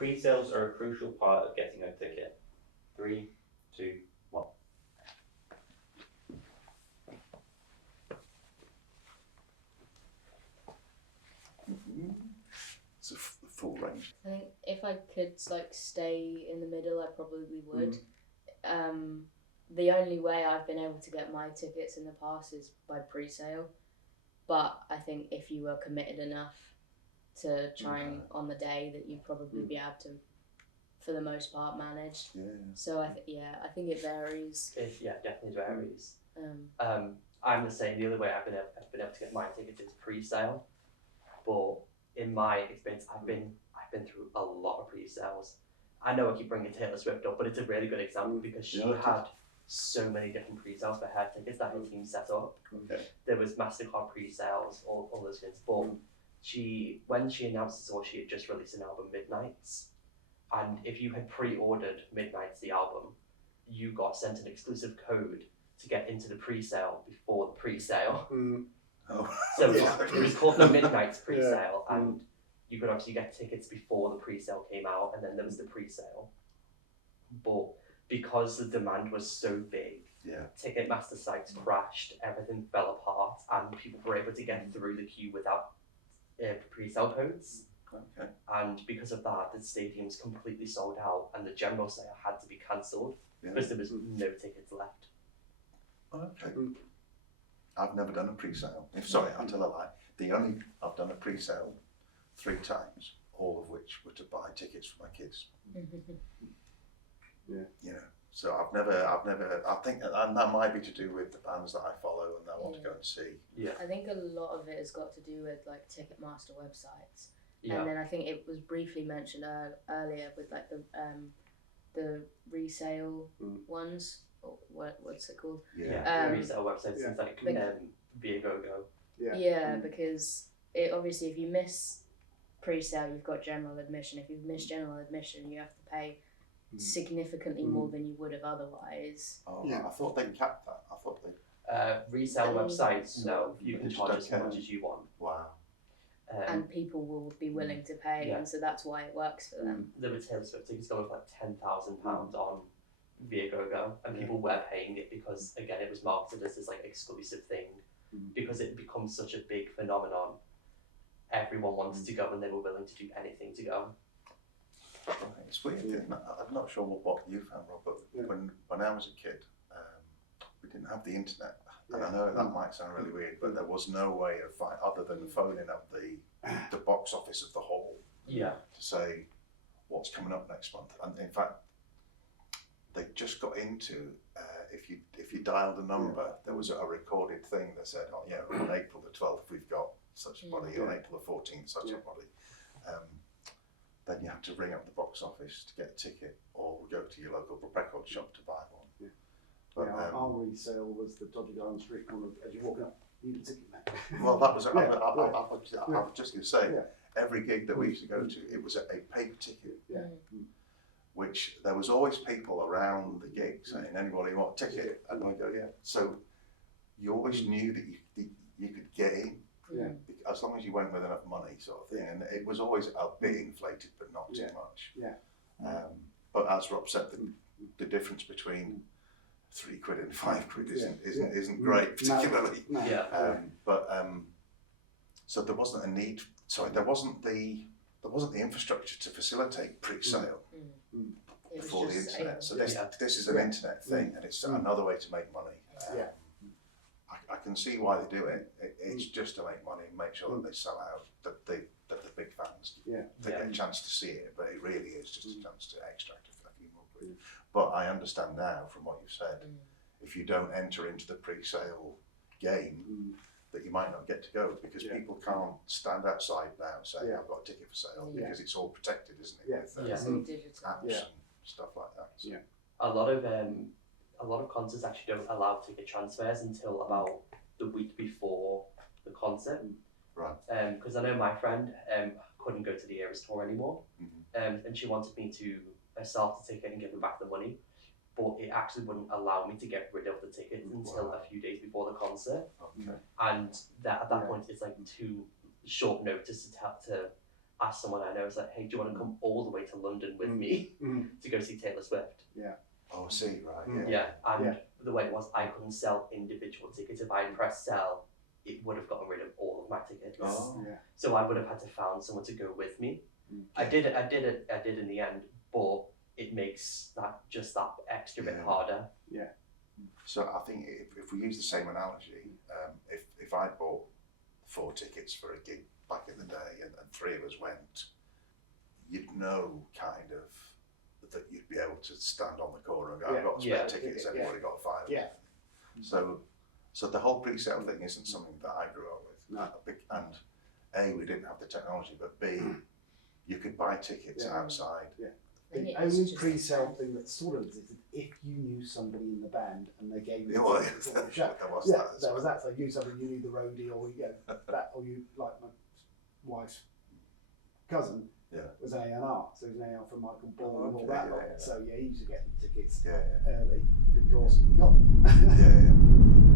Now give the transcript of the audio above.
Pre-sales are a crucial part of getting a ticket. 3, 2, 1. It's a full range. I think if I could stay in the middle, I probably would. The only way I've been able to get my tickets in the past is by pre-sale, but I think if you were committed enough to trying on the day, that you'd probably be able to, for the most part, manage. Yeah. So I think it varies. Definitely varies. I'm the same. The other way I've been able to get my tickets is pre-sale, but in my experience, I've been through a lot of pre-sales. I know I keep bringing Taylor Swift up, but it's a really good example because she had so many different pre-sales for her tickets that her team set up. Okay. There was MasterCard pre-sales, all those things. But when she announced this, she had just released an album, Midnights, and if you had pre-ordered Midnights, the album, you got sent an exclusive code to get into the pre-sale before the pre-sale. So it was called the Midnights pre-sale, and you could obviously get tickets before the pre-sale came out, and then there was the pre-sale. But because the demand was so big, Ticketmaster sites crashed, everything fell apart, and people were able to get through the queue without pre-sale codes. Okay. And because of that, the stadium's completely sold out, and the general sale had to be cancelled because there was no tickets left. Okay. I've never done a pre-sale. Sorry, I'll tell a lie. I've done a pre-sale 3 times, all of which were to buy tickets for my kids. So I've never. I think that might be to do with the bands that I follow and that I want to go and see. Yeah. I think a lot of it has got to do with Ticketmaster websites. And then I think it was briefly mentioned earlier with the resale ones. Or what's it called? Resale websites, things like Viagogo. Because obviously if you miss pre-sale, you've got general admission. If you've missed general admission, you have to pay significantly more than you would have otherwise. I thought they capped that. I thought they. Resale websites, no, you can charge as much as you want. Wow. And people will be willing to pay, and so that's why it works for them. The Taylor Swift tickets go for £10,000 on Viagogo, and people were paying it because, again, it was marketed as this exclusive thing. Because it becomes such a big phenomenon, everyone wanted to go and they were willing to do anything to go. It's weird. I'm not sure what you found, Rob, but when I was a kid, we didn't have the internet. And I know that might sound really weird, but there was no way of other than phoning up the box office of the hall to say what's coming up next month. And in fact, they just got into if you dialed a number, there was a recorded thing that said, on April the 12th we've got such a body, on April the 14th such a body. Then you have to ring up the box office to get a ticket, or go to your local record shop to buy one. But, our resale was the dodgy guy on the street corner as you're walking up. You need a ticket, mate. Well, that was. I was just going to say, every gig that we used to go to, it was a paper ticket. Which there was always people around the gig saying, "Anybody want a ticket?" And I go, "Yeah." So you always knew that you could get in, as long as you went with enough money, sort of thing. And it was always a bit inflated, but not too much. But as Rob said, the difference between £3 and £5 isn't great, particularly. So there wasn't a need. Sorry, there wasn't the infrastructure to facilitate pre-sale before the internet. So this is an internet thing, and it's another way to make money. I can see why they do it. It's just to make money and make sure that they sell out, that the big fans they get a chance to see it. But it really is just a chance to extract a few more quid. But I understand now from what you've said, if you don't enter into the pre-sale game, that you might not get to go, because people can't stand outside now saying I've got a ticket for sale, because it's all protected, isn't it? With apps and stuff like that. So. A lot of concerts actually don't allow ticket transfers until about the week before the concert. Right. Because I know my friend couldn't go to the Eras tour anymore, and she wanted me to sell the ticket and give them back the money, but it actually wouldn't allow me to get rid of the tickets until a few days before the concert. And at that point, it's too short notice to ask someone I know, it's like, hey, do you want to come all the way to London with me to go see Taylor Swift? Oh, I see, right, Yeah, and the way it was, I couldn't sell individual tickets. If I pressed sell, it would have gotten rid of all of my tickets. Oh. So I would have had to find someone to go with me. I did in the end, but it makes that extra bit harder. So I think if we use the same analogy, if I bought 4 tickets for a gig back in the day and 3 of us went, you'd know kind of that you'd be able to stand on the corner and go, I've got spare tickets, everybody got 5 of them. So the whole pre-sale thing isn't something that I grew up with. No. And A, we didn't have the technology, but B, you could buy tickets outside. The only pre-sale thing that sort of existed, if you knew somebody in the band and they gave you Well, tickets before the show. there was Yeah, that as there was well. that. So you knew somebody, you knew the roadie, or that, or you like my wife's cousin was an A&R, so he was an A&R for Michael Ball and all that lot. So he used to get tickets early because he got them.